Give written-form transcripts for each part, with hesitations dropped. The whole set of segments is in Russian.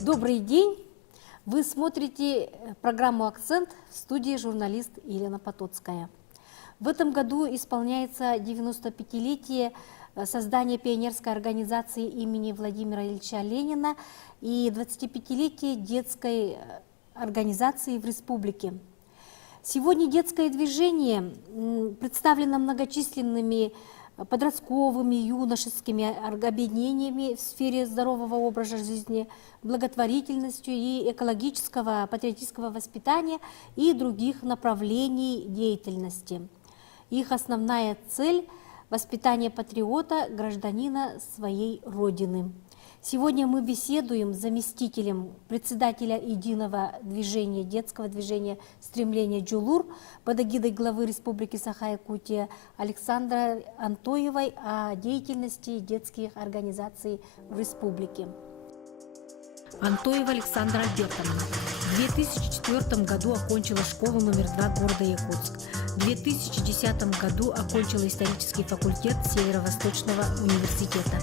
Добрый день! Вы смотрите программу «Акцент», в студии журналист Елена Потоцкая. В этом году исполняется 95-летие создания пионерской организации имени Владимира Ильича Ленина и 25-летие детской организации в республике. Сегодня детское движение представлено многочисленными подростковыми, юношескими объединениями в сфере здорового образа жизни, благотворительностью и экологического, патриотического воспитания и других направлений деятельности. Их основная цель – воспитание патриота, гражданина своей Родины. Сегодня мы беседуем с заместителем председателя единого движения, детского движения «Стремление Джулур» под эгидой главы Республики Саха-Якутия Александрой Антоевой о деятельности детских организаций в республике. Антоева Александра Альбертовна в 2004 году окончила школу номер 2 города Якутск. В 2010 году окончила исторический факультет Северо-Восточного университета.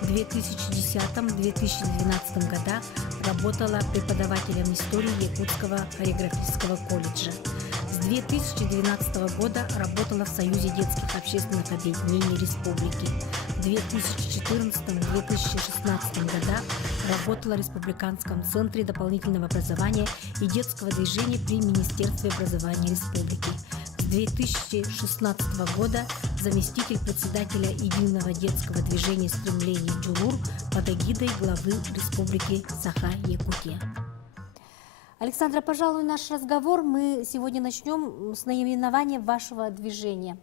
В 2010-2012 годах работала преподавателем истории Якутского хореографического колледжа. С 2012 года работала в Союзе детских общественных объединений республики. В 2014-2016 годах работала в Республиканском центре дополнительного образования и детского движения при Министерстве образования республики. С 2016 года заместитель председателя единого детского движения «Стремление Джулур» под эгидой главы Республики Саха-Якутия. Александра, пожалуй, наш разговор мы сегодня начнем с наименования вашего движения.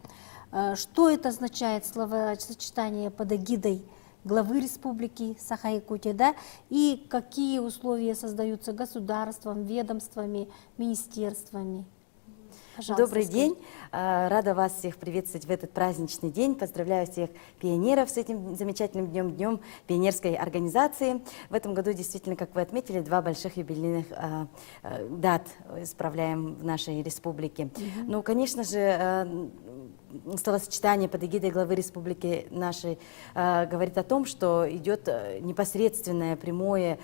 Что это означает словосочетание под эгидой главы Республики Саха-Якутия, да? И какие условия создаются государством, ведомствами, министерствами? Пожалуйста, Добрый день. Рада вас всех приветствовать в этот праздничный день. Поздравляю всех пионеров с этим замечательным днем, днем пионерской организации. В этом году действительно, как вы отметили, 2 больших юбилейных дат исправляем в нашей республике. Ну, конечно же, словосочетание под эгидой главы республики нашей говорит о том, что идет непосредственная прямая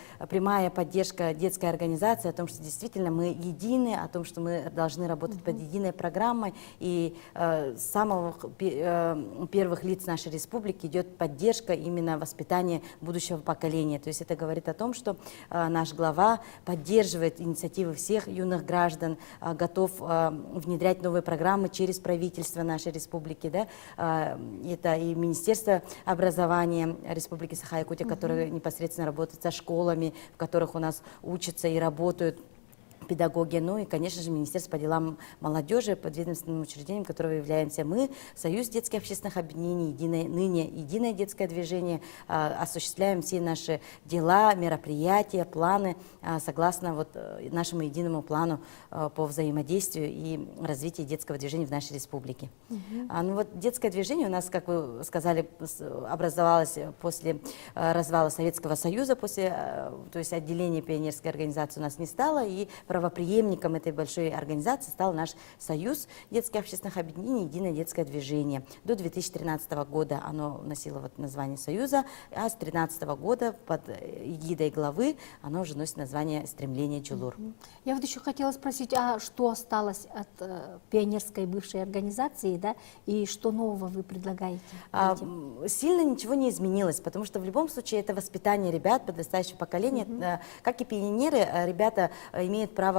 поддержка детской организации, о том, что действительно мы едины, о том, что мы должны работать под единой программой. И с самых первых лиц нашей республики идет поддержка именно воспитания будущего поколения. То есть это говорит о том, что наш глава поддерживает инициативы всех юных граждан, готов внедрять новые программы через правительство нашей республики, да, это и Министерство образования Республики Саха-Якутия, которое непосредственно работает со школами, в которых у нас учатся и работают педагоги, ну и, конечно же, Министерство по делам молодежи, подведомственным учреждением, которого являемся мы, Союз детских общественных объединений, ныне Единое детское движение, осуществляем все наши дела, мероприятия, планы, согласно вот нашему единому плану по взаимодействию и развитию детского движения в нашей республике. Ну вот детское движение у нас, как вы сказали, образовалось после развала Советского Союза, то есть отделения пионерской организации у нас не стало, и правопреемником этой большой организации стал наш Союз детских общественных объединений «Единое детское движение». До 2013 года оно носило вот название Союза, а с 2013 года под эгидой главы оно уже носит название «Стремление Джулур». Я вот еще хотела спросить, а что осталось от пионерской бывшей организации, да, и что нового вы предлагаете? Сильно ничего не изменилось, потому что в любом случае это воспитание ребят, подрастающего поколения. Как и пионеры, ребята имеют право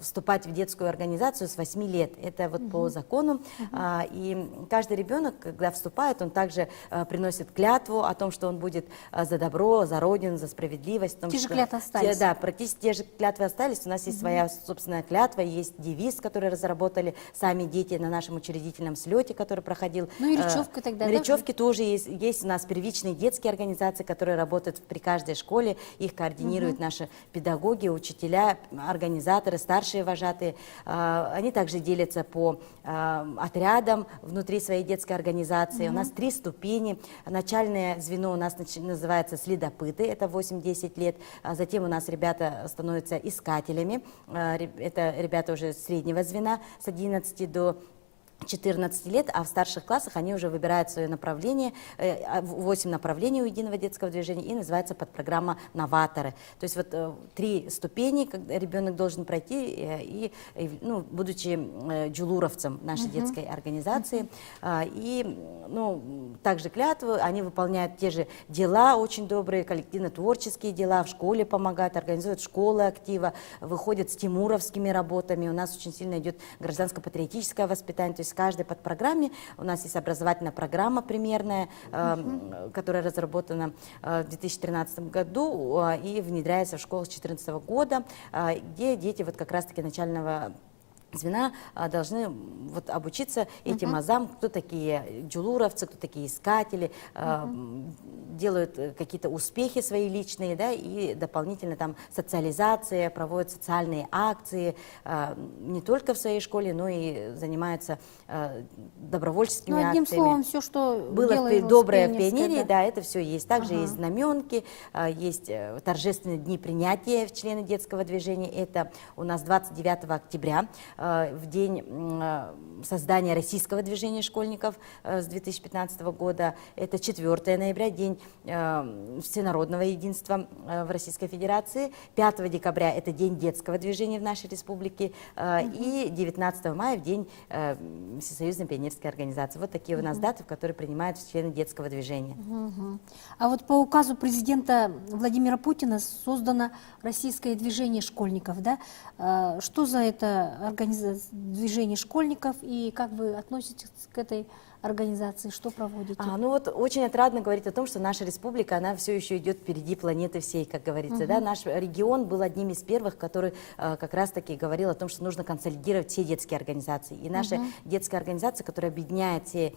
вступать в детскую организацию с 8 лет. Это вот по закону. И каждый ребенок, когда вступает, он также приносит клятву о том, что он будет за добро, за родину, за справедливость. Те же клятвы остались? Да, практически те же клятвы остались. У нас есть своя собственная клятва, есть девиз, который разработали сами дети на нашем учредительном слете, который проходил. Ну и речевка тогда, да? Речевки тоже есть. Есть у нас первичные детские организации, которые работают при каждой школе. Их координируют наши педагоги, учителя, организаторы, старшие вожатые. Они также делятся по отрядам внутри своей детской организации. У нас 3 ступени. Начальное звено у нас называется следопыты, это 8-10 лет. Затем у нас ребята становятся искателями. Это ребята уже среднего звена с 11 до 14 лет, а в старших классах они уже выбирают свое направление, 8 направлений у единого детского движения, и называется подпрограмма «Новаторы». То есть вот 3 ступени ребенок должен пройти, ну, будучи джулуровцем нашей детской организации. И также клятву, они выполняют те же дела, очень добрые, коллективно-творческие дела, в школе помогают, организуют школы актива, выходят с тимуровскими работами. У нас очень сильно идет гражданско-патриотическое воспитание, то есть в каждой подпрограмме у нас есть образовательная программа примерная, которая разработана в 2013 году и внедряется в школу с 2014 года, где дети вот как раз-таки начального звена должны вот обучиться этим азам, кто такие джулуровцы, кто такие искатели, делают какие-то успехи свои личные, да, и дополнительно там социализация, проводят социальные акции не только в своей школе, но и занимаются добровольческими одним акциями. словом, все, что Было делалось доброе в пионерское, пионерии, да, это все есть. Также есть знаменки, есть торжественные дни принятия в члены детского движения. Это у нас 29 октября, в день создания российского движения школьников с 2015 года. Это 4 ноября, день всенародного единства в Российской Федерации. 5 декабря это день детского движения в нашей республике. И 19 мая в день Всесоюзной пионерской организации. Вот такие у нас даты, в которые принимают члены детского движения. А вот по указу президента Владимира Путина создано российское движение школьников, да? Что за это движение школьников и как вы относитесь к этой организации, что проводите? Ну вот очень отрадно говорить о том, что наша республика, она все еще идет впереди планеты всей, как говорится. Да? Наш регион был одним из первых, который как раз-таки говорил о том, что нужно консолидировать все детские организации. И наша детская организация, которая объединяет все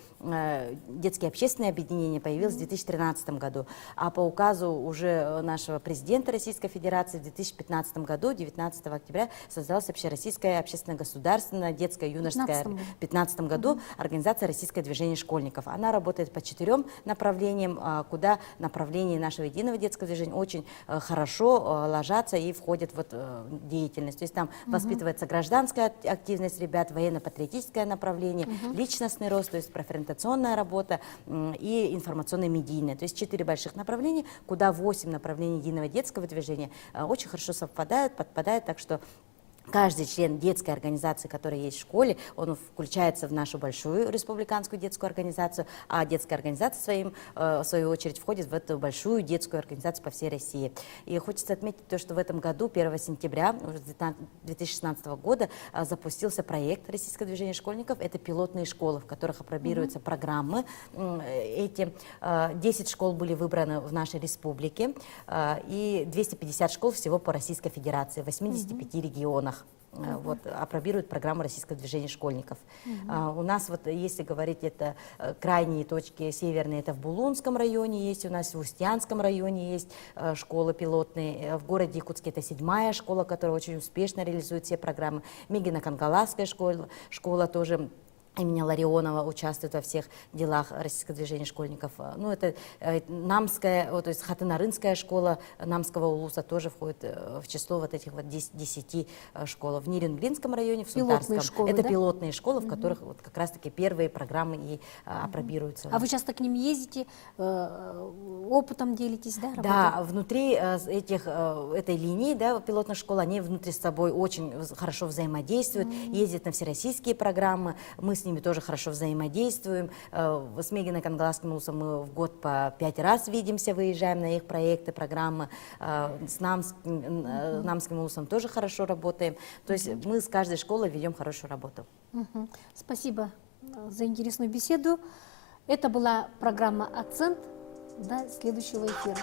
детские общественные объединения, появилась в 2013 году. А по указу уже нашего президента Российской Федерации в 2015 году, 19 октября, создалась общероссийская общественно-государственная детская юношеская в 2015 году организация «Российское движение школьников». Она работает по 4 направлениям, куда направления нашего единого детского движения очень хорошо ложатся и входят в деятельность. То есть там воспитывается гражданская активность ребят, военно-патриотическое направление, личностный рост, то есть профориентационная работа и информационно-медийная. То есть 4 больших направления, куда 8 направлений единого детского движения очень хорошо совпадают, подпадают, так что каждый член детской организации, которая есть в школе, он включается в нашу большую республиканскую детскую организацию, а детская организация в свою очередь входит в эту большую детскую организацию по всей России. И хочется отметить то, что в этом году, 1 сентября 2016 года, запустился проект Российского движения школьников. Это пилотные школы, в которых апробируются программы. Эти 10 школ были выбраны в нашей республике, и 250 школ всего по Российской Федерации, в 85 регионах. Вот, апробируют программу Российского движения школьников. У нас, вот, если говорить, это крайние точки северные, это в Булунском районе есть, у нас в Устьянском районе есть школы пилотные, в городе Якутске это 7-я школа, которая очень успешно реализует все программы, Мегино-Кангаласская школа тоже имени Ларионова участвует во всех делах Российского движения школьников. Ну, это Намская, то есть Хатынарынская школа Намского улуса тоже входит в число вот этих вот 10 школ. В Нерюнгринском районе, в Сунтарском. Это пилотные школы, в которых вот как раз-таки первые программы и апробируются. А вы часто к ним ездите, опытом делитесь, да? Да, внутри этой линии, да, пилотных школ, они внутри с собой очень хорошо взаимодействуют, ездят на всероссийские программы, мы с ними тоже хорошо взаимодействуем. С Мегино-Кангаласским улусом мы в год по 5 раз видимся, выезжаем на их проекты, программы. С Намским улусом тоже хорошо работаем. То есть мы с каждой школой ведем хорошую работу. Спасибо за интересную беседу. Это была программа «Акцент». До следующего эфира.